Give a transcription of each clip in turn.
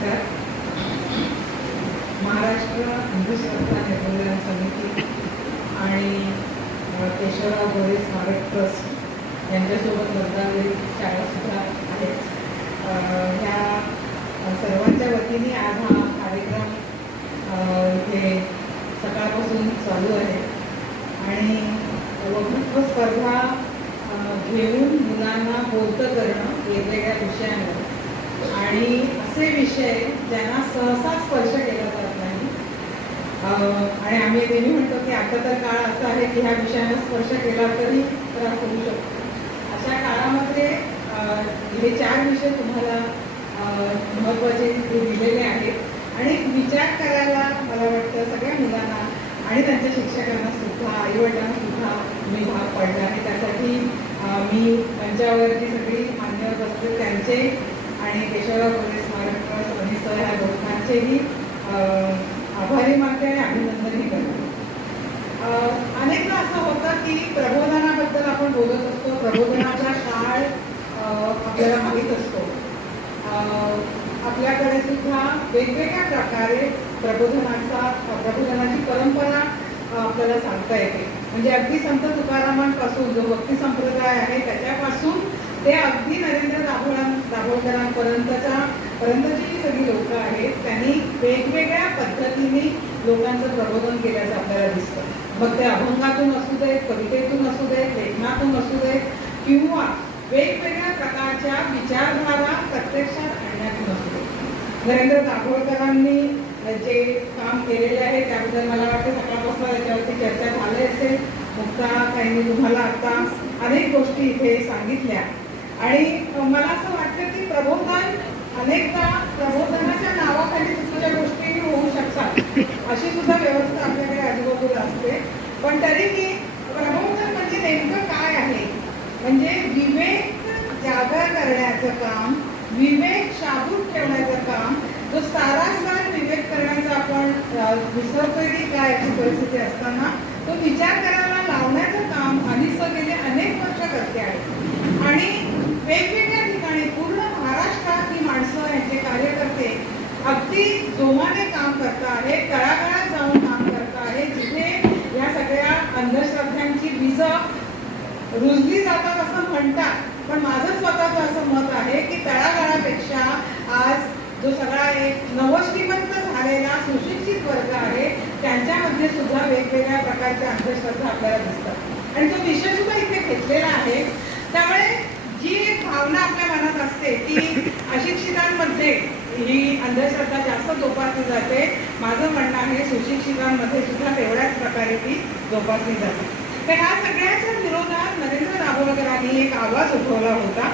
नमस्कार महाराष्ट्र अंधश्रद्धा निर्मूलन समिती आणि केशवराव गोरे स्मारक ट्रस्ट यांच्यासोबत रत्नागिरी शाळासुद्धा आहेच ह्या सर्वांच्या वतीने आज हा कार्यक्रम हे इथे सकाळपासून चालू आहे. आणि वक्तृत्व स्पर्धा घेऊन मुलांना बोलतं करणं वेगवेगळ्या विषयांवर. आणि असे विषय ज्यांना सहसा स्पर्श केला जात नाही. आणि आम्ही नेहमी म्हणतो की आता तर काळ असा आहे की ह्या विषयांना स्पर्श केला तरी त्रास होऊ शकतो. अशा काळामध्ये हे चार विषय तुम्हाला महत्त्वाचे महत्त्वाचे दिलेले आहेत. आणि विचार करायला मला वाटतं सगळ्या मुलांना आणि त्यांच्या शिक्षकांना सुद्धा आईवडिलांना सुद्धा मी भाग पडला आणि त्यासाठी मी त्यांच्यावरती जी सगळी मान्यवर असते. त्यांचे आणि केशवराव गोरे स्मारक ट्रस्ट सर ह्या दोघांचेही आभारी मानते आणि अभिनंदनही करते. अं, अनेकदा असं होतं की प्रबोधनाबद्दल आपण बोलत असतो प्रबोधनाचा काळ आपल्याला माहीत असतो. अं, आपल्याकडे सुद्धा वेगवेगळ्या प्रकारे प्रबोधनाचा प्रबोधनाची परंपरा आपल्याला सांगता येते. म्हणजे अगदी संत तुकारामांपासून जो भक्ती संप्रदाय आहे त्याच्यापासून ते अगदी नरेंद्र दाभोळां दाभोळकरांपर्यंतच्या पर्यंतची जी सगळी लोक आहेत त्यांनी वेगवेगळ्या पद्धतीने लोकांचं प्रबोधन केल्याचं आपल्याला दिसतं. मग ते अभंगातून असू देत कवितेतून असू देत लेखनातून असू देत किंवा वेगवेगळ्या प्रकारच्या विचारधारा प्रत्यक्षात आणण्यातून असू देत. नरेंद्र दाभोळकरांनी जे काम केलेले आहे त्याबद्दल मला वाटतं सकाळपासून याच्यावरती चर्चा झाली असेल. मुक्ता ताईंनी तुम्हाला आता अनेक गोष्टी इथे सांगितल्या. आणि मला असं वाटतं की प्रबोधन अनेकदा प्रबोधनाच्या नावाखाली दुसऱ्या गोष्टी होऊ शकतात. अशी सुद्धा व्यवस्था आपल्याकडे आजूबाजूला असते. पण तरीही प्रबोधन म्हणजे नेमकं काय आहे? म्हणजे विवेक जागर करण्याचं काम विवेक शाबूत ठेवण्याचं काम जो सारासार विवेक करण्याचा आपण विसरतोय की काय अशी परिस्थिती असताना तो विचार करायला लावण्याचं काम अनिस गेले अनेक वर्ष करते आहे. आणि वेगवेगळ्या ठिकाणी पूर्ण महाराष्ट्रात ही माणसं यांचे कार्यकर्ते अगदी जोमाने काम करता आहेत तळागाळात जाऊन काम करता आहेत जिथे या सगळ्या अंधश्रद्धांची बीज रुजली जातात असं म्हणतात. पण माझं स्वतःचं असं मत आहे की तळागाळापेक्षा आज जो सगळा एक नवश्रीमंत झालेला सुशिक्षित वर्ग आहे त्यांच्यामध्ये सुद्धा वेगवेगळ्या प्रकारच्या अंधश्रद्धा आपल्याला दिसतात. आणि तो विषय सुद्धा इथे घेतलेला आहे. त्यामुळे जी भावना आपल्या मनात असते की अशिक्षितांमध्ये ही अंधश्रद्धा जास्त जोपासली जाते. माझं म्हणणं आहे सुशिक्षितांमध्ये सुद्धा तेवढ्याच प्रकारे ती जोपासली जाते. तर ह्या सगळ्याच्या विरोधात नरेंद्र दाभोळकरांनी एक आवाज उठवला होता.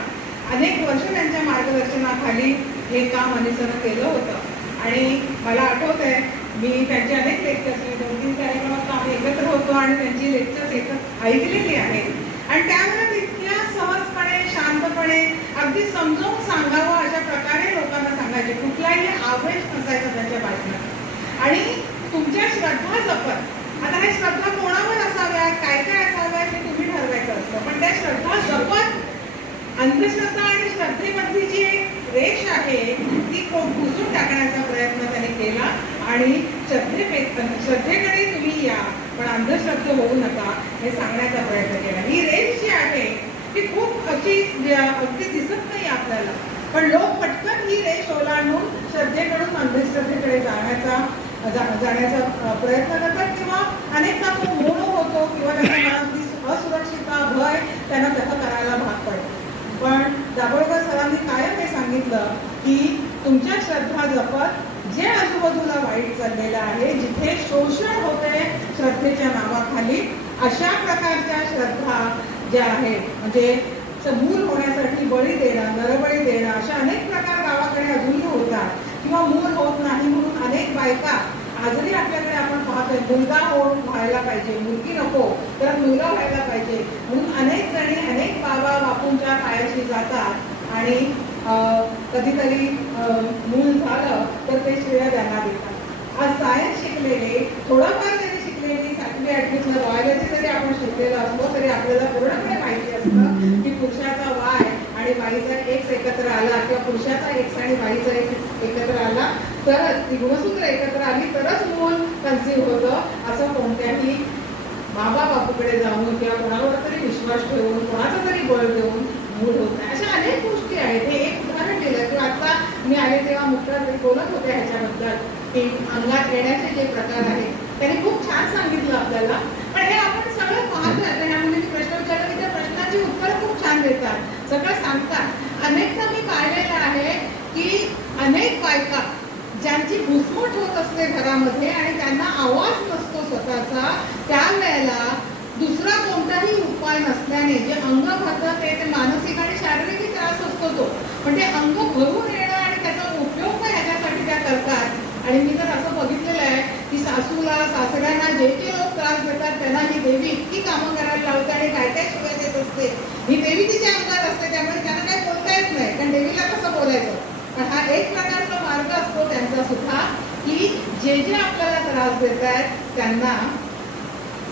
अनेक वर्ष त्यांच्या मार्गदर्शनाखाली हे काम अनिसरण केलं होतं. आणि मला आठवत आहे मी त्यांचे अनेक लेक्चर्स दोन तीन कार्यक्रमात आम्ही एकत्र होतो आणि त्यांची लेक्चर्स एकत्र ऐकलेली आहेत. आणि त्यामुळे इतक्या सहजपणे शांतपणे अगदी समजावून सांगावं अशा प्रकारे लोकांना सांगायचे. कुठलाही आवेश नसायचा त्यांच्या बातम्यात आणि तुमच्या श्रद्धा जपत आता हे श्रद्धा कोणावर असाव्या काय काय असाव्या हे तुम्ही ठरवायचं असतं. पण त्या श्रद्धा जपत अंधश्रद्धा आणि श्रद्धेमधली जी एक रेष आहे ती खूप पुसून टाकण्याचा प्रयत्न त्याने केला. आणि श्रद्धे श्रद्धेकडे तुम्ही या पण अंधश्रद्धा होऊ नका हे सांगण्याचा प्रयत्न केला ही रेष जी आहे ती खूप अशी अगदी दिसत नाही आपल्याला पण लोक पटकन ही रेष ओलांडून श्रद्धेकडून अंधश्रद्धेकडे जाण्याचा प्रयत्न करतात किंवा अनेकदा तो मोह होतो किंवा त्यांना मनातली असुरक्षितता भय त्यांना तसं करायला भाग पडतो. पण दाभोळकर सरांनी कायम हे सांगितलं की तुमच्या श्रद्धा जपत जे आजूबाजूला वाईट चाललेलं आहे जिथे शोषण होते श्रद्धेच्या नावाखाली अशा प्रकारच्या श्रद्धा ज्या आहेत म्हणजे स- मूल होण्यासाठी बळी देणं नरबळी देणं अशा अनेक प्रकार गावाकडे अजूनही होतात किंवा मूल होत नाही म्हणून अनेक बायका आजही आपल्याकडे आपण पाहतोय मुलगा हो व्हायला पाहिजे. मुलगी नको तर मुलगा व्हायला पाहिजे. म्हणून अनेक जणी अनेक बाबा बापूंच्या पायाशी जातात आणि कधीतरी मूल झालं तर ते श्रेय त्यांना देतात. आज सायन्स शिकलेले थोडंफार जरी शिकलेली सातवी आठवीतलं बायोलॉजी जरी आपण शिकलेलो असलो तरी आपल्याला पूर्णपणे माहिती असतं की पुरुषाचा वाय आणि बाईचा एक्स एकत्र आला किंवा पुरुषाचा एक्स आणि बाईचा एक एकत्र आला तरच ती गुणसूत्र एकत्र आली तरच मूल कन्सिव्ह होतं असं कोणत्याही बाबा बापूकडे जाऊन किंवा कोणावर तरी विश्वास ठेवून कोणाचा तरी बळ देऊन मूल होत नाही. अशा अनेक गोष्टी आहेत. हे एक उदाहरण दिलं किंवा आता मी आले तेव्हा मुक्ता बोलत होते ह्याच्याबद्दल. की अंगात येण्याचे जे प्रकार आहेत त्यांनी खूप छान सांगितलं आपल्याला. पण हे आपण सगळं पाहतोय. आता ह्या प्रश्न विचारला की त्या प्रश्नाची उत्तरं खूप छान देतात. सगळं सांगतात. अनेकदा मी अनेक बायका ज्यांची घुसमट होत असते घरामध्ये आणि त्यांना आवाज नसतो स्वतःचा त्यावेळेला दुसरा कोणताही उपाय नसल्याने जे अंग भरतं ते ते मानसिक आणि शारीरिक त्रास असतो तो. पण ते अंग भरून येणं आणि त्याचा उपयोग पण ह्याच्यासाठी त्या करतात. आणि मी तर असं बघितलेलं आहे की सासूला सासऱ्यांना जे जे लोक त्रास देतात त्यांना ही देवी इतकी कामं करायला लावते आणि काय काय शिवाय देत असते. ही देवी तिच्या अंगात असते त्यामुळे त्यांना काही बोलता येत नाही. कारण देवीला कसं बोलायचं? पण हा एक प्रकारचा मार्ग असतो त्यांचा सुद्धा की जे जे आपल्याला त्रास देत आहेत त्यांना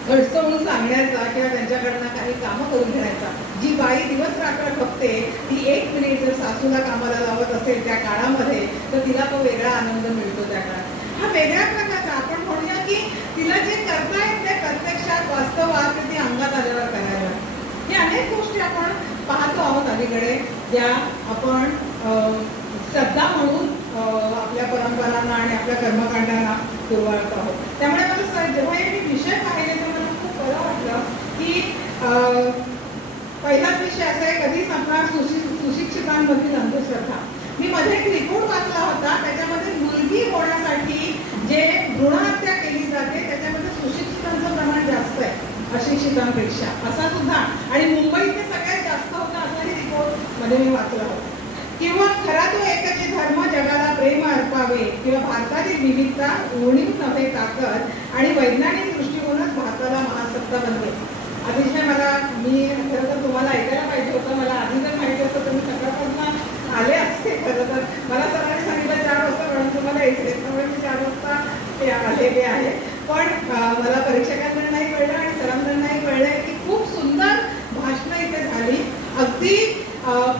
घडसवून सांगण्याचा किंवा त्यांच्याकडनं काही कामं करून घेण्याचा. जी बाई दिवस रात्र बघते ती एक मिनिट जर सासूला कामाला लावत असेल त्या काळामध्ये तर तिला तो वेगळा आनंद मिळतो त्या काळात. हा वेगळ्या प्रकारचा आपण म्हणूया की तिला जे करता येत ते प्रत्यक्षात वास्तवात ती अंगात आल्यावर करायला. हे अनेक गोष्टी आपण पाहतो आहोत अलीकडे. ज्या आपण अं, श्रद्धा म्हणून आपल्या परंपरांना आणि आपल्या कर्मकांडांना दुर्वाळत आहोत. त्यामुळे मला सर जेव्हा हे मी विषय पाहिले तर मला खूप बरं वाटलं की पहिलाच विषय असा आहे कधी संपणार सुशिक्षितांमधील अंधश्रद्धा. मी मध्ये एक रिपोर्ट वाचला होता त्याच्यामध्ये मुलगी होण्यासाठी जे भ्रूणहत्या केली जाते त्याच्यामध्ये सुशिक्षितांचं प्रमाण जास्त आहे अशिक्षितांपेक्षा. असा सुद्धा. आणि मुंबईत ते सगळ्यात जास्त होता असाही रिपोर्टमध्ये मी वाचला होता. किंवा खरा तो एकच धर्म जगाला प्रेम अर्पावे किंवा भारतातील विविधता उणीव नव्हे ताकद आणि वैज्ञानिक दृष्टिकोनच भारताला महासत्ता बनवे. अतिशय मला मी खरं तर तुम्हाला ऐकायला पाहिजे होतं. मला आधी जर माहिती असतं तर सकाळपासून आले असते खरं तर. मला सरांनी सांगितलं चार वाजता म्हणून तुम्हाला यायचे. त्यामुळे मी चार वाजता ते आलेले आहे पण मला परीक्षकांना नाही कळलं आणि सरांना नाही कळलं की खूप सुंदर भाषणं इथे झाली. अगदी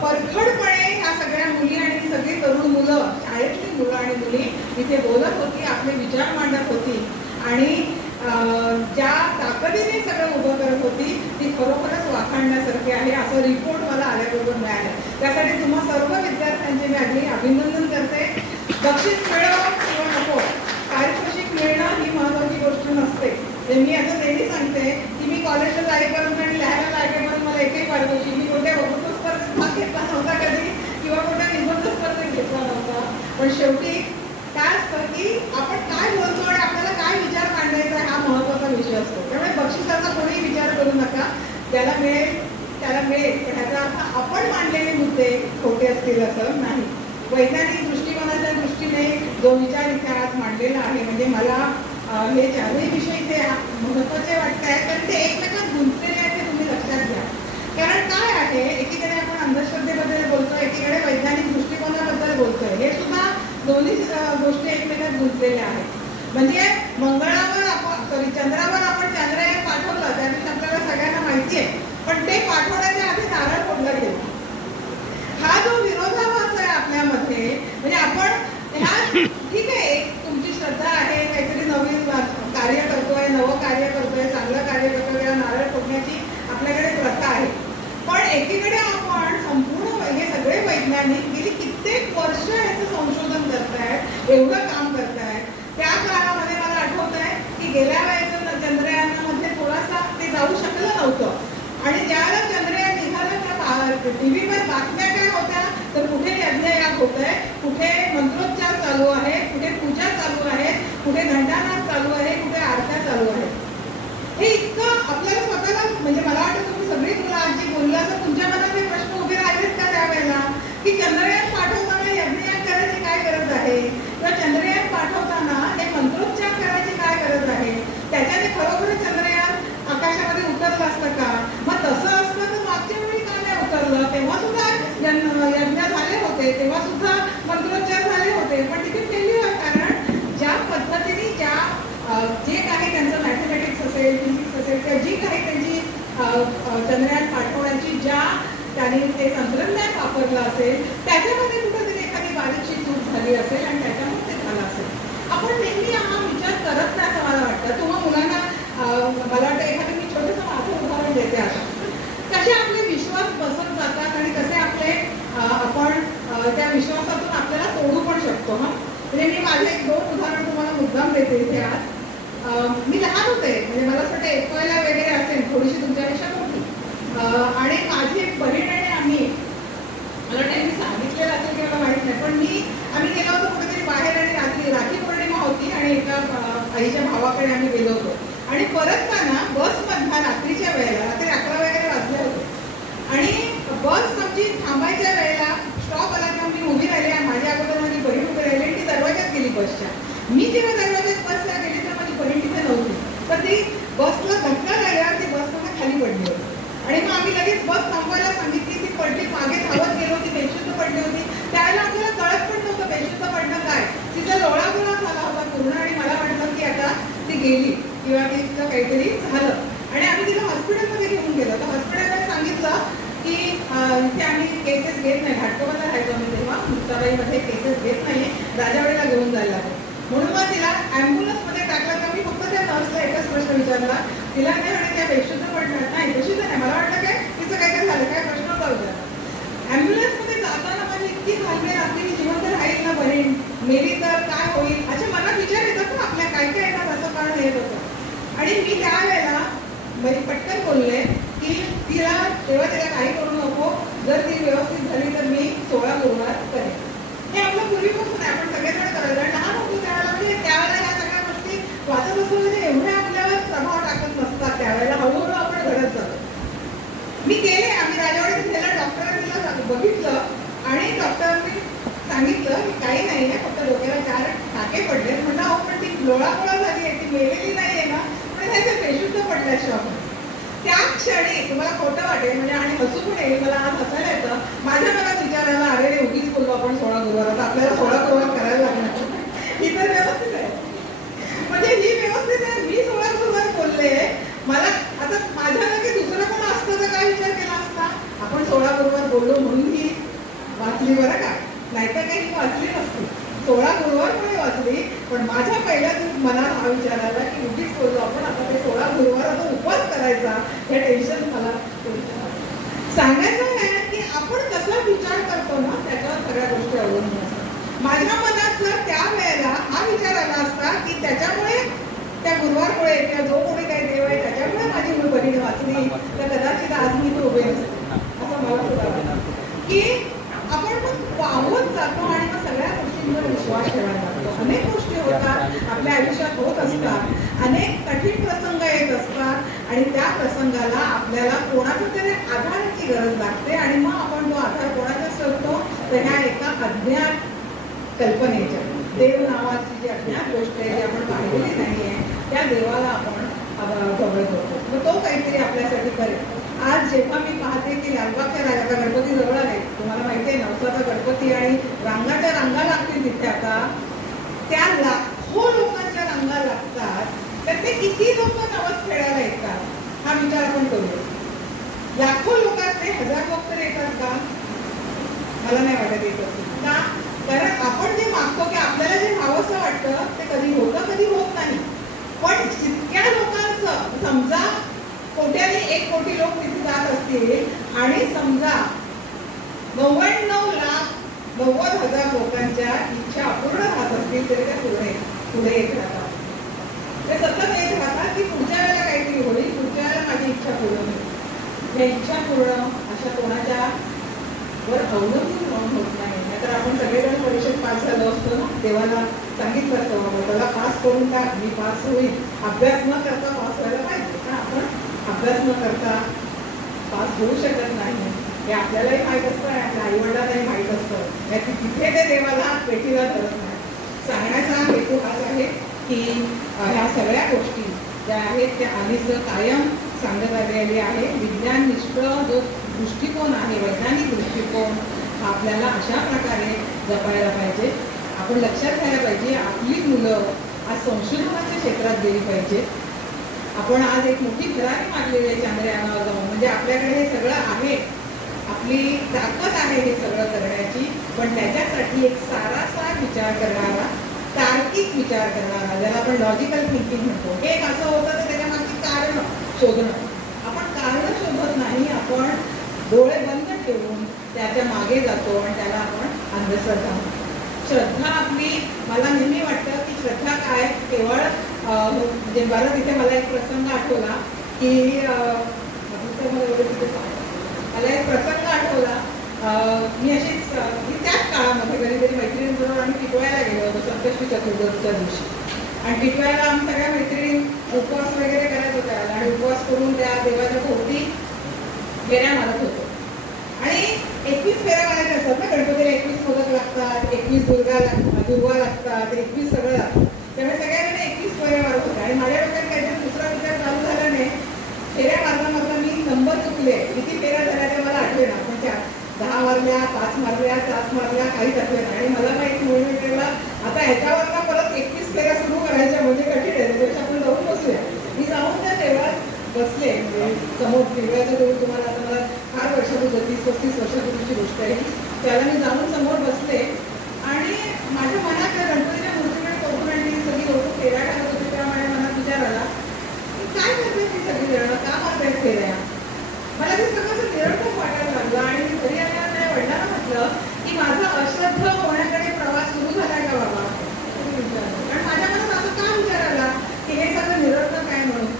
परखडपणे ह्या सगळ्या मुली आणि ही सगळी तरुण मुलं शाळेतली मुलं आणि मुली इथे बोलत होती आपले विचार मांडत होती आणि अं, ज्या ताकदीने सगळं उभं करत होती ती खरोखरच वाखाणण्यासारखी आहे असं रिपोर्ट मला आल्याबरोबर मिळालं त्यासाठी तुम्हा सर्व विद्यार्थ्यांचे मी आधी अभिनंदन करते. बक्षीस मिळो किंवा नको पारितोषिक मिळणं ही महत्वाची गोष्ट नसते. ते मी आता नेहमी सांगते की मी कॉलेजला जाईपर्यंत आणि लिहायला लागेपर्यंत मला एकही पारितोषिक मी कोणत्या वक्तृत्व स्पर्धेत भाग घेतला नव्हता कधी किंवा कोणत्या निबंध स्पर्धेत घेतला नव्हता. पण शेवटी काय असतं की आपण काय बोलतो आणि आपल्याला काय विचार मांडायचा आहे हा महत्त्वाचा विषय असतो त्यामुळे बक्षिसाचा कोणी विचार करू नका त्याला मिळेल त्याला मिळेल पण ह्याचा अर्थ आपण मांडलेले मुद्दे खोटे असतील असं नाही. वैज्ञानिक दृष्टिकोनाच्या दृष्टीने जो विचार इथे मांडलेला आहे. म्हणजे मला हे चारही विषय ते महत्त्वाचे वाटत आहेत कारण ते एकमेकात गुंतलेले आहेत ते तुम्ही लक्षात घ्या. कारण काय आहे एकीकडे आपण अंधश्रद्धेबद्दल बोलतोय एकीकडे वैज्ञानिक दृष्टिकोनाबद्दल बोलतोय. हे सुद्धा दोन्ही गोष्टी एकमेकात गुंतलेल्या आहेत. म्हणजे मंगळावर आपण सॉरी चंद्रावर आपण चंद्रयान पाठवलं त्या दिवशी आपल्याला सगळ्यांना माहिती आहे. पण ते पाठवण्याच्या आधी नारळ फोडला गेला जो विरोधाभास आहे आपल्यामध्ये म्हणजे आपण ह्या ठीक आहे तुमची श्रद्धा आहे काहीतरी नवीन कार्य करतोय नवं कार्य करतोय चांगलं कार्य करतोय या नारळ फोडण्याची आपल्याकडे प्रथा आहे. पण एकीकडे आपण संपूर्ण हे सगळे वैज्ञानिक गेली कित्येक वर्ष याचं संशोधन करतायत एवढं काम करतायत त्या काळामध्ये मला आठवत आहे की गेल्या वेळेचं चंद्रयानामध्ये थोडासा ते जाऊ शकलं नव्हतं आणि ज्यावेळेला चंद्रयान निघालं त्या टीव्हीवर बातम्या काय होत्या तर कुठे होत आहे कुठे मंत्रोच्चार चालू आहे कुठे पूजा चालू आहे कुठे घंटानाद चालू आहे कुठे आरत्या चालू आहे हे इतकं आपल्याला स्वतःला म्हणजे मला वाटतं तुम्ही सगळी मुलं आज जी बोलला तर तुमच्या मनात हे प्रश्न उभे राहिलेत का त्यावेळेला? की चंद्रयान पाठवताना यज्ञयान करायची काय गरज आहे? किंवा चंद्रयान पाठवताना हे मंत्रोच्चार करायची काय गरज आहे? त्याच्याने खरोखर चंद्रयान आकाशामध्ये उतरलं असतं का? मग तसं असतं तर मागच्या वेळी का नाही उतरलं? तेव्हा सुद्धा तेव्हा सुद्धा मंत्रोच्चार झाले होते पण तिथे फेल्युअर कारण ज्या पद्धतीने ज्या जे काही त्यांचं मॅथमॅटिक्स असेल फिजिक्स असेल किंवा जी काही त्यांची चंद्रयान पाठवण्याची ज्या त्यांनी ते तंत्रज्ञान वापरलं असेल त्याच्यामध्ये कुठेतरी एखादी बारीकशी चूक झाली असेल आणि त्याच्यामुळे ते झालं असेल. आपण नेहमी हा विचार करत नाही असं मला वाटतं. किंवा मुलांना मला वाटतं एखादं मी छोटंसं माझं उदाहरण देते आता. कशा त्या विश्वासातून आपल्याला सोडू पण शकतो म्हणजे मी माझे एक दोन उदाहरण तुम्हाला मुद्दाम देते इथे आज. मी लहान होते म्हणजे मला असं वाटतं एकवायला वगैरे असेल थोडीशी तुमच्यापेक्षा मोठी. आणि माझी एक बहीण आणि आम्ही मला त्यांनी मी सांगितलेलं असेल की मला माहीत नाही पण मी आम्ही गेलो होतो कुठेतरी बाहेर आणि रात्री राखी पौर्णिमा होती आणि एका आईच्या भावाकडे आम्ही गेलो होतो. आणि परतताना बसमधला रात्रीच्या वेळेला रात्री अकरा वगैरे वाजले होते. आणि बस आमची थांबायच्या वेळेला स्टॉप आला तेव्हा मी उभी राहिली आणि माझ्या अगोदर माझी बहीण उभी राहिली आणि ती दरवाज्यात गेली बसच्या. मी जेव्हा दरवाज्यात बसला गेली तर माझी बहीण नव्हती. तर ती बसला धक्का लागल्यावर ती बसमध्ये खाली पडली होती. आणि मग आम्ही लगेच बस थांबवायला सांगितली ती पडली मागे धावत गेलो होती बेशुद्ध पडली होती. त्यावेळेला आम्हाला कळत पण नव्हतं बेशुद्ध पडणं काय. तिचा लोळागोळा झाला होता पूर्ण आणि मला वाटलं की आता ती गेली किंवा तिचं काहीतरी झालं. आणि आम्ही तिला हॉस्पिटलमध्ये घेऊन गेलो. तर हॉस्पिटलला सांगितलं की ते इथे आम्ही केसेस घेत नाही. घाटकोबाला राहायचो आम्ही तेव्हा. मुक्ताबाईमध्ये केसेस घेत नाही. राजावाडीला घेऊन जायला म्हणून मग तिला ॲम्ब्युलन्समध्ये टाकलं तर मी फक्त त्या नर्सला एकच प्रश्न विचारला. तिला काय म्हणे त्या बेशुद्ध पडणार नाही बेशुद्ध नाही मला वाटलं काय? तिचं काय काय झालं? काय प्रश्न नव्हता विचारला ॲम्ब्युलन्समध्ये जाताना माझी इतकी घालमेल आपली की जिवंत राहील ना बहीण? मेली तर काय होईल? अच्छा मला विचार येतात ना आपल्या. काय काय येतात असं कारण येत होतं. आणि मी त्यावेळेला म्हणजे पटकन बोलले की तिला तेव्हा तिला काही करू नको जर ती व्यवस्थित झाली तर मी सोळा गुरुवार करेन. हे आपलं पूर्वीपासून आहे. आपण सगळेजण करायचं. लहान होतो त्यावेळेला म्हणजे त्यावेळेला ह्या सगळ्या गोष्टी वाचत असतो म्हणजे एवढ्या आपल्यावर प्रभाव टाकत नसतात. त्यावेळेला हळूहळू आपण घडत जातो. मी गेले आम्ही राजावाडीत गेलं. डॉक्टरांनी तिला सांग- बघितलं. आणि डॉक्टरांनी सांगितलं की काही नाही आहे. फक्त डोक्याला चार टाके पडले. म्हणलं अहो पण ती लोळापोळा झाली आहे. ती मेलेली नाही आहे ना. पण त्याचे बेशुद्ध पडल्या शॉक. त्या क्षणी तुम्हाला खोटं वाटेल. म्हणजे आणि हसू पण येईल. मला आज हसायला येतं. माझ्या मनात विचारायला अरे रे उगीच बोललो आपण सोळा गुरुवार आता आपल्याला सोळा गुरुवार करायला लागणार. ही तर व्यवस्थित आहे. म्हणजे ही व्यवस्थित आहे मी सोळा गुरुवार बोलले. मला आता माझ्या जागी दुसरं कोण असतं तर काय विचार केला असता? आपण सोळा गुरुवार बोललो म्हणून ही वाचली बरं का? नाहीतर काही वाचली नसती. सोळा गुरुवार गुरुवारमुळे वाचली. पण माझ्या पहिल्या मनात हा विचार आला की उगीच बोललो आपण. आता ते सोळा गुरुवार आता उपवास करायचा. हे टेन्शन मला सांगायचं आहे की आपण कसा विचार करतो ना त्याच्यावर सगळ्या गोष्टी अवलंबून माझ्या मनात जर त्या वेळेला हा विचार आला असता की त्याच्यामुळे त्या गुरुवारमुळे किंवा जो कोणी काही देव आहे त्याच्यामुळे माझी मुलं बहीण वाचली. तर कदाचित आज मी तो उभे असं मला सुद्धा की आपण मग वाहून जातो आणि मग सगळ्या गोष्टींवर विश्वास ठेवायला लागतो. अनेक गोष्टी होतात आपल्या आयुष्यात होत असतात. अनेक कठीण प्रसंग येत असतात आणि त्या प्रसंगाला आपल्याला कोणाचा तरी आधाराची गरज लागते आणि मग आपण तो आधार कोणाचा शोधतो तर ह्या एका अज्ञात कल्पनेच्या. देव नावाची जी अज्ञात गोष्ट आहे जी आपण पाहिलेली नाही आहे त्या देवाला आपण गवळत होतो मग तो काहीतरी आपल्यासाठी करेल. आज जेव्हा मी पाहते की लालबागच्या राजाचा गणपती जवळ आले तुम्हाला माहिती आहे नवसाचा गणपती आणि रांगाच्या रांगा लागतील तिथे आता. त्या लाखो हो लोकांच्या रांगा लागतात तर ते किती लोक नवस खेळायला येतात हा विचार आपण करूया. लाखो लोकांचे हजार लोक तर येतात का? मला नाही वाटत येत असेल का कारण आपण जे मागतो की आपल्याला जे हवंसं वाटतं ते कधी होतं कधी होत नाही. पण जितक्या लोकांचं समजा कोट्याने एक कोटी लोक तिथे जात असतील आणि समजा नव्याण्णव लाख नव्वद हजार लोकांच्या इच्छा अपूर्ण राहत असतील तरी त्या पुढे पुढे येत राहतात. ते सतत येत राहतात की पुढच्या वेळेला काहीतरी होईल पुढच्या वेळेला माझी इच्छा पूर्ण होईल. या इच्छा पूर्ण अशा कोणाच्या वर अवलंबून राहून होत नाही. नाहीतर आपण सगळेजण परीक्षेत पास झालो असतो ना देवाला सांगितलं असतं बाबा त्याला पास करून काय मी पास होईल. अभ्यास न करता पास व्हायला पाहिजे आपण? अभ्यास न करता पास होऊ शकत नाही. हे आपल्यालाही माहीत असतं आणि आपल्या आईवडिलांनाही माहीत असतं. याची तिथे ते देवाला पेटीला धरत नाही. सांगण्याचा हेतू हाच आहे की ह्या सगळ्या गोष्टी ज्या आहेत त्या आधीच कायम सांगत आलेली आहे. विज्ञान विज्ञाननिष्ठ जो दृष्टिकोन आहे वैज्ञानिक दृष्टिकोन आपल्याला अशा प्रकारे जपायला पाहिजे. आपण लक्षात घ्यायला पाहिजे आपली मुलं आज संशोधनाच्या क्षेत्रात गेली पाहिजे. आपण आज एक मोठी भरारी मागलेली आहे चांद्रयानावर जाऊन. म्हणजे आपल्याकडे हे सगळं आहे. आपली ताकद आहे हे सगळं करण्याची. पण त्याच्यासाठी एक सारासार विचार करणारा तार्किक विचार करणारा ज्याला आपण लॉजिकल थिंकिंग म्हणतो. हे एक असं होतं तर त्याच्यामागची कारण शोधणं. आपण कारण शोधत नाही. आपण डोळे बंद ठेवून त्याच्यामागे जातो आणि त्याला आपण अंधश्रद्धा म्हणतो. श्रद्धा आपली मला नेहमी वाटतं की श्रद्धा काय केवळ हो, म्हणजे बरं तिथे मला एक प्रसंग आठवला की मला एक प्रसंग आठवला मी अशीच मी त्याच काळामध्ये कधीतरी मैत्रिणींबरोबर आम्ही टिटवायला गेलो होतो संकष्टी चतुर्दशीच्या दिवशी. आणि टिटवायला आम्ही सगळ्या मैत्रिणी उपवास वगैरे करत होत्या आणि उपवास करून त्या देवाच्या भोवती फेऱ्या मारत होतो. आणि एकवीस फेऱ्या मारायच्या असतात ना गणपतीला एकवीस मोदक लागतात एकवीस दुर्गा लागतात दुर्वा लागतात एकवीस सगळं लागतं. त्यामुळे सगळ्यांना एकवीस फेऱ्या मारत होत्या आणि माझ्या डोक्यात काहीतरी दुसरा विचार चालू नाही. फेऱ्या मारणं मात्र मी नंबर चुकले. किती फेऱ्या झाल्या ते मला आठवे ना पण दहा मारल्या पाच मारल्या सात मारल्या काहीच आठवे ना आणि मला माहिती म्हणून केला आता ह्याच्यावर परत एकवीस फेऱ्या सुरू करायच्या. म्हणजे कठीण आहे. त्याच्यापेक्षा आपण जाऊन बसूया. मी जाऊन त्या तेव्हा बसले. म्हणजे समोर दिव्याचं देऊळ तुम्हाला आता वर्षापूर्वी तीस पस्तीस वर्षापूर्वीची गोष्ट आहे. त्याला मी जाणून समोर बसले आणि माझ्या मनात त्या गणपतीच्या मूर्तीकडे बघून आणि ती सगळी लोक फेऱ्या घालत होती तेव्हा माझ्या मनात विचार आला की काय करते ती सगळी जण का मारतायत फेऱ्या मला ते सगळं असं निरर्थक वाटायला लागलं आणि मी घरी आल्यावर माझ्या वडिलांना म्हटलं की माझा अश्रद्ध होण्याकडे प्रवास सुरू झालाय का बाबा कारण माझ्या मनात असं का विचार आला की हे सगळं निरर्थक आहे म्हणून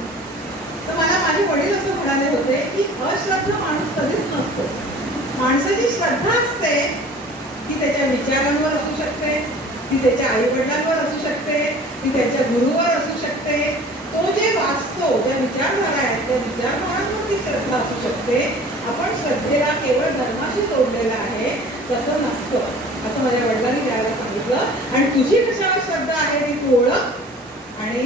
तर मला माझे वडील असं म्हणाले होते की अश्रद्ध माणूस कधीच नसतो माणसाची श्रद्धा असते ती त्याच्या विचारांवर असू शकते ती त्याच्या आई वडिलांवर असू शकते ती त्याच्या गुरुवर असू शकते तो जे वाचतो ज्या विचारधारा आहेत त्या विचारधारांवरती श्रद्धा असू शकते आपण श्रद्धेला केवळ धर्माशी जोडलेला आहे तसं नसतं असं माझ्या वडिलांनी द्यायला सांगितलं आणि तुझी कशावर श्रद्धा आहे ती तू ओळख आणि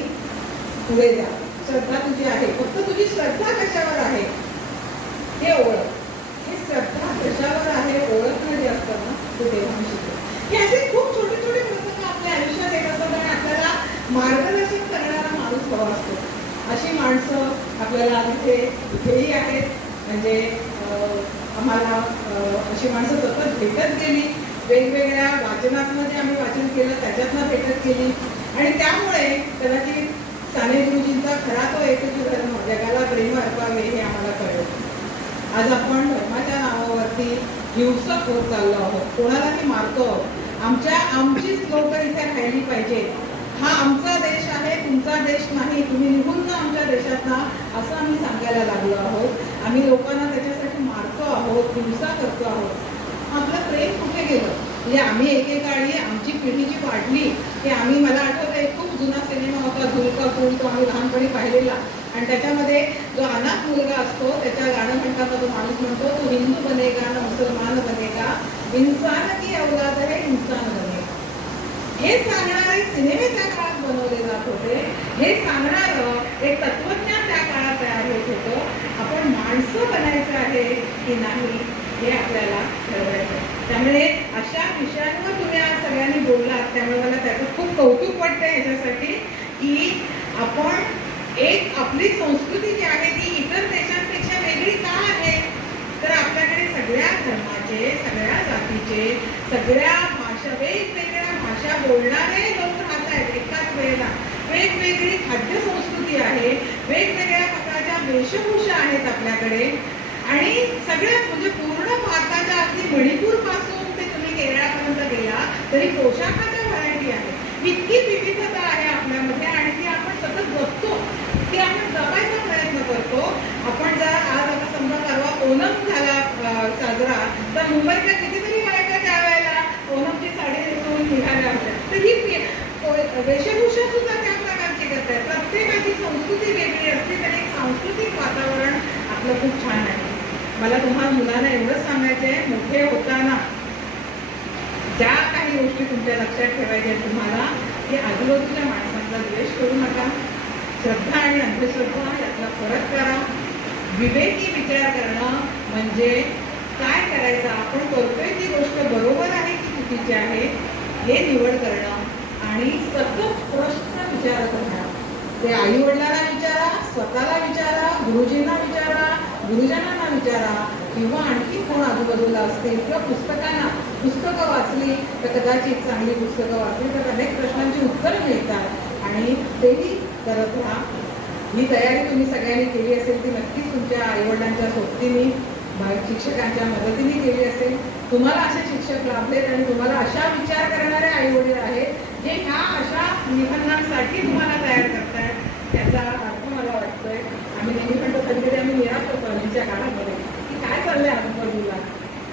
पुढे जा श्रद्धा तुझी आहे फक्त तुझी श्रद्धा कशावर आहे हे ओळख हे श्रद्धा कशावर आहे ओळखणं जे असतं ना ते देवाने शिकवलं हे असे खूप छोटे छोटे प्रसंग आपल्या आयुष्यात येत असतात आणि आपल्याला मार्गदर्शन करणारा माणूस हवा असतो अशी माणसं आपल्याला इथे इथेही आहेत म्हणजे आम्हाला अशी माणसं सतत भेटत गेली. वेगवेगळ्या वाचनात्मध्ये आम्ही वाचन केलं त्याच्यातनं भेटत गेली. आणि त्यामुळे कदाचित साने गुरुजींचा खरा तो एकच धर्म जगाला प्रेम अर्पावे हे आम्हाला कळलं. आज आपण धर्माच्या नावावरती हिंसक होत चाललो आहोत. कोणालाही मारतो? आमच्या आमचीच लोक इथे राहिली पाहिजे. हा आमचा देश आहे तुमचा देश नाही. तुम्ही निघून आमच्या देशातना असं आम्ही सांगायला लागलो आहोत. आम्ही लोकांना त्याच्यासाठी मारतो आहोत हिंसा करतो आहोत. आपलं प्रेम कुठे गेलं? म्हणजे आम्ही एकेकाळी आमची पिढी जी वाढली की आम्ही मला आठवतं एक खूप जुना सिनेमा होता झुलका फुल तो आम्ही लहानपणी पाहिलेला. आणि त्याच्यामध्ये जो अनाथ मुलगा असतो त्याच्या गाणं म्हणताना तो माणूस म्हणतो तो हिंदू बनेगा ना मुसलमान बनेगा. इन्सान की अवलाद है इन्सान हे सांगणारे सिनेमे त्या काळात बनवले जात होते. हे सांगणारं एक तत्वज्ञान त्या काळात तयार होत होतं. आपण माणसं बनायचं आहे की नाही हे आपल्याला ठरवायचं. त्यामुळे अशा विषयांवर तुम्ही आज सगळ्यांनी बोललात त्यामुळे मला त्याचं खूप कौतुक वाटतं ह्याच्यासाठी की आपण एक आपली संस्कृती जी आहे ती इतर देशांपेक्षा वेगळी का आहे? तर आपल्याकडे सगळ्या धर्माचे सगळ्या जातीचे सगळ्या बोलणारे लोक राहत आहेत एकाच वेळेला. वेगवेगळी खाद्य संस्कृती आहे वेगवेगळ्या प्रकारच्या वेशभूषा आहेत आपल्याकडे. आणि सगळ्यात म्हणजे पूर्ण भारताच्या अगदी मणिपूरपासून ते तुम्ही केरळापर्यंत गेला तरी पोशाखाच्या व्हरायटी आहे. इतकी विविधता आहे आपल्यामध्ये आणि ती आपण सतत बघतो. ती आपण जपायचा प्रयत्न करतो. आपण जर आज आता समजा परवा ओणम झाला साजरा तर मुंबईतल्या कितीतरी बायका त्यावेळेला ओणमची साडी नेसून निघाल्या. होत्या वेशभूषा सुद्धा त्या प्रकारची करतात प्रत्येकाची संस्कृती वेगळी असते तर एक सांस्कृतिक वातावरण आपलं खूप छान आहे. मला तुम्हाला मुलांना एवढंच सांगायचं आहे मोठे होताना ज्या काही गोष्टी तुमच्या लक्षात ठेवायच्या तुम्हाला की आजूबाजूच्या माणसांचा द्वेष करू नका. श्रद्धा आणि अंधश्रद्धा यातला फरक करा. विवेकी विचार करणं म्हणजे काय करायचं? आपण करतोय ती गोष्ट बरोबर आहे की चुकीची आहे? हे निवड करणं आणि सतत प्रश्न विचारत करणं ते आई वडिलांना विचारा स्वतःला विचारा गुरुजींना विचारा गुरुजनांना विचारा किंवा आणखी कोण आजूबाजूला असतील किंवा पुस्तकांना पुस्तकं वाचली तर कदाचित चांगली पुस्तकं वाचली तर अनेक प्रश्नांची उत्तरं मिळतात. आणि तेही करत राहा. ही तयारी तुम्ही सगळ्यांनी केली असेल ती नक्कीच तुमच्या आईवडिलांच्या सोबतीने शिक्षकांच्या मदतीने केली असेल. तुम्हाला असे शिक्षक लाभलेत आणि तुम्हाला अशा विचार करणारे आई वडील आहेत जे ह्या अशा निबंधांसाठी तुम्हाला तयार करतायत. त्याचा अर्थ मला वाटतोय आम्ही नेहमी म्हणतो कधी कधी आम्ही निराश होतो आमच्या काळामध्ये. की काय चाललंय आजूबाजूला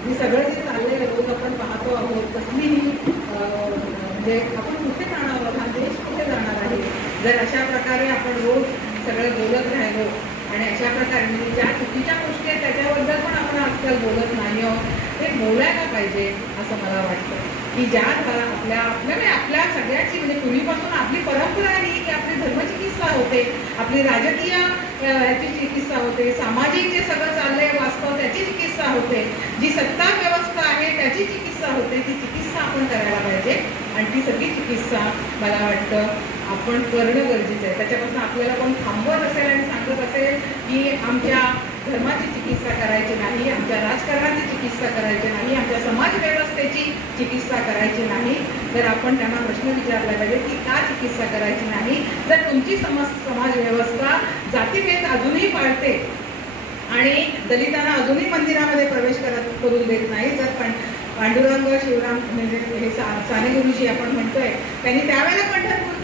मी सगळं जे चाललंय रोज आपण पाहतो आहोत कसलीही अं, म्हणजे आपण कुठे जाणार आहोत? हा देश कुठे जाणार आहे? जर अशा प्रकारे आपण रोज सगळं बोलत राहिलो आणि अशा प्रकारे म्हणजे ज्या चुकीच्या गोष्टी आहेत त्याच्याबद्दल पण आपण आजकाल बोलत नाही आहोत. ते बोलायला पाहिजे असं मला वाटतं. की ज्या आपल्या आपल्या म्हणजे आपल्या सगळ्याची म्हणजे पूर्वीपासून आपली परंपरा आहे की आपली धर्मचिकित्सा होते. आपली राजकीय याची चिकित्सा होते सामाजिक जे सगळं चाललंय वास्तव त्याची चिकित्सा होते. जी सत्ता व्यवस्था आहे त्याची चिकित्सा होते ती चिकित्सा आपण करायला पाहिजे. आणि ती सगळी चिकित्सा मला वाटतं आपण करणं गरजेचं आहे. त्याच्यापासून आपल्याला कोण थांबवत असेल आणि सांगत असेल की आमच्या धर्माची चिकित्सा करायची नाही आमच्या राजकारणाची चिकित्सा करायची नाही आमच्या समाज व्यवस्थेची चिकित्सा करायची नाही तर आपण त्यांना प्रश्न विचारला पाहिजे की का चिकित्सा करायची नाही? जर तुमची समज समाज व्यवस्था जातीभेद अजूनही पाळते आणि दलितांना अजूनही मंदिरामध्ये प्रवेश करत करून देत नाही जर पण पांडुरंग शिवराम म्हणजे हे सा साने गुरुजी आपण म्हणतोय त्यांनी त्यावेळेला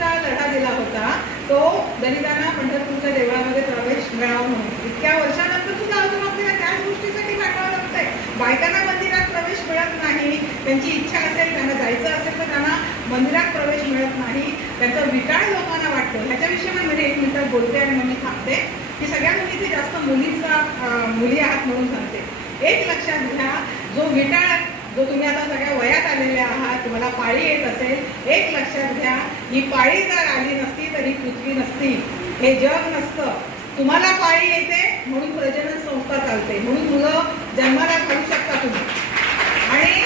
पंढरपूरचा लढा दिला होता तो दलितांना पंढरपूरच्या देवळामध्ये प्रवेश मिळावा म्हणून. इतक्या वर्षानंतर सुद्धा अजून आपल्याला त्याच गोष्टीसाठी भांडावं लागतंय. बायकांना मंदिरात प्रवेश मिळत नाही त्यांची इच्छा असेल त्यांना जायचं असेल तर त्यांना मंदिरात प्रवेश मिळत नाही. त्यांचा विटाळ लोकांना वाटतं. ह्याच्याविषयी मी म्हणजे एक मिनिटात बोलते आणि मग मी थांबते. की सगळ्या मुली ते जास्त मुलींचा मुली आहात म्हणून सांगते. एक लक्षात घ्या जो विटाळ जो तुम्ही आता सगळ्या वयात आलेल्या आहात तुम्हाला पाळी येत असेल एक लक्षात घ्या ही पाळी जर आली नसती तर ही पृथ्वी नसती. हे जग नसतं. तुम्हाला पाळी येते म्हणून प्रजनन संस्था चालते. म्हणून मुलं जन्माला घालू शकता तुम्ही. आणि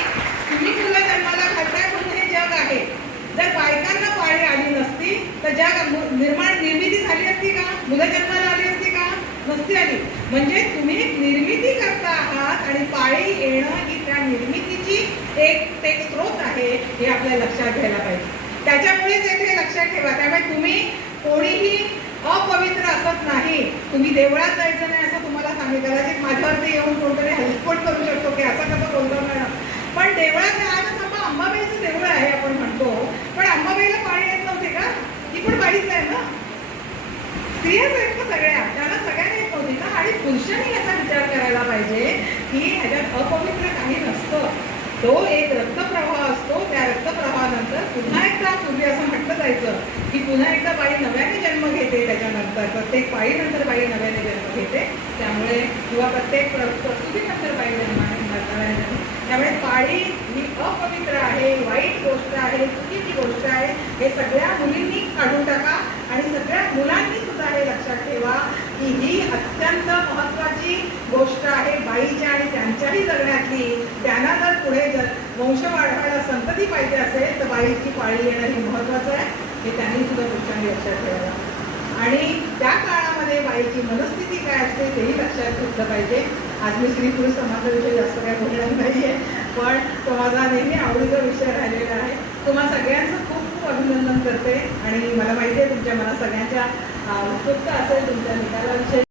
तुम्ही मुलं जन्माला घालताय म्हणून हे जग आहे. जर बायकांना पाळी आली नसती तर जग निर्माण निर्मिती झाली असती का? मुलं जन्माला आली असती का? नसती आली. म्हणजे तुम्ही निर्मिती करता आहात आणि पाळी येणं ही त्या निर्मितीची एक ते स्रोत आहे हे आपल्या लक्षात घ्यायला पाहिजे. त्याच्यामुळेच येथे लक्षात ठेवा. त्यामुळे तुम्ही कोणीही अपवित्र असत नाही. तुम्ही देवळात जायचं नाही असं तुम्हाला सांगितलं. कदाचित माझ्यावरती येऊन कोणतरी हलकोट करू शकतो की असं कसं बोलतो मॅडम पण देवळात आज आपण अंबाबाईचं देऊळ आहे आपण म्हणतो. पण अंबाबाईला पाणी येत नव्हते का? ती पण बाईच आहे ना? स्त्रियाच आहेत ना सगळ्या. त्याला सगळ्यांना येत नव्हती ना? आणि पुरुषांनी याचा विचार करायला पाहिजे की ह्याच्यात अपवित्र काही नसतं. जो एक रक्तप्रवाह असतो. त्या रक्तप्रवाहानंतर पुन्हा एकदा पूर्वी असं म्हटलं जायचं की पुन्हा एकदा बाई नव्याने जन्म घेते त्याच्यानंतर. प्रत्येक पाळीनंतर बाई नव्याने जन्म घेते. त्यामुळे किंवा प्रत्येक प्र- बाई जन्म नव्याने जन्म त्यामुळे पाळी ही अपवित्र आहे वाईट गोष्ट आहे चुकीची गोष्ट आहे. हे सगळ्या मुलींनी काढून टाका आणि सगळ्या मुलांनी सुद्धा हे लक्षात ठेवा की ही अत्यंत महत्वाची गोष्ट आहे बाईच्या आणि त्यांच्याही जगण्यातली त्यांना जर पुढे जर वंश वाढवायला संतती पाहिजे असेल तर बाईची पाळी येणं हे महत्वाचं आहे. हे त्यांनी सुद्धा पुरुषांनी लक्षात ठेवायला आणि त्या काळामध्ये बाईची मनस्थिती काय असते तेही लक्षात घेतलं पाहिजे. आज मी स्त्री पुरुष समाजाविषयी जास्त काय बोलणार नाहीये पण तो माझा नेहमी आवडीचा विषय राहिलेला आहे. तुम्हा सगळ्यांचं खूप खूप अभिनंदन करते. आणि मला माहिती आहे तुमच्या मला सगळ्यांच्या उत्सुकता असेल तुमच्या निकालाविषयी.